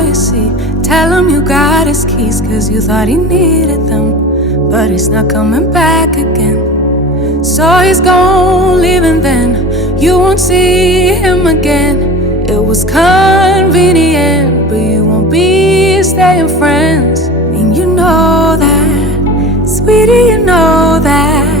know, you see. Tell him you got his keys, cause you thought he needed them, but he's not coming back again. So he's gone, leaving then. You won't see him again. It was convenient, but you won't be staying friends. And you know that, sweetie, you know that.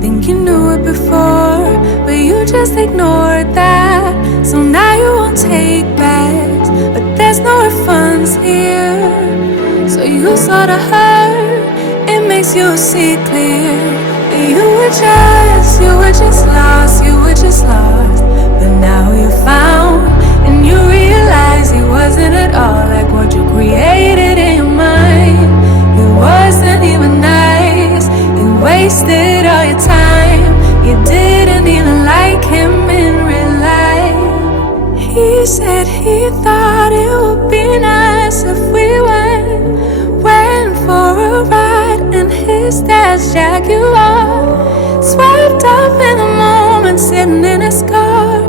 Think you knew it before, but you just ignored that. So now you won't take backs, but there's no refunds here. So you sorta hurt, it makes you see clear. You were just lost, you were just lost. But now you found, and you realize he wasn't at all like what you created in your mind. He wasn't even nice, you wasted all your time. You didn't even like him in real life. He said he thought it would be nice if we went for a ride in his dad's Jaguar. Swept up in the moment, sitting in his car.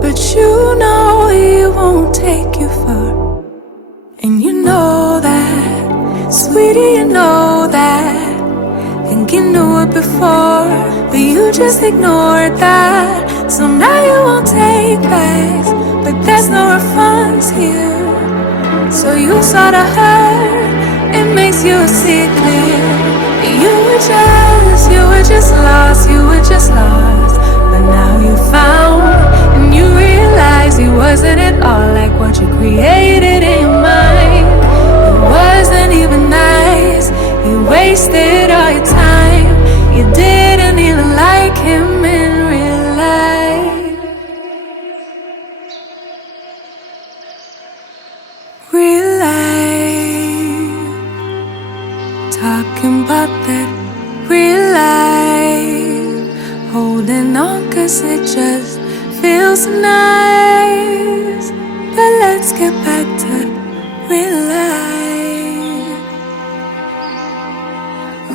But you know he won't take you far. And you know that, sweetie, you know that. Think you knew it before, but you just ignored that. So now you won't take backs, but there's no refunds here. So you sorta hurt, it makes you see clear. You were just lost, you were just lost. But now you found, and you realize he wasn't at all like what you created in your mind. It wasn't even nice, you wasted all your time. You didn't even like him in real life. Real life, talking about that real life. Holding on cause it just feels nice. But let's get back to real life.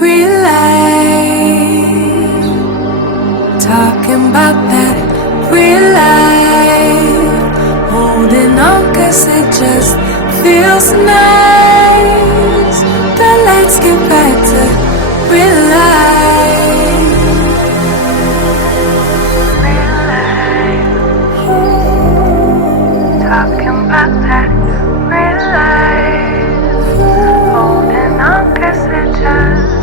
Real life, talking about that real life. Holding on cause it just feels nice. But let's get back to real life. Real life, talking about that real life. Holding on cause it just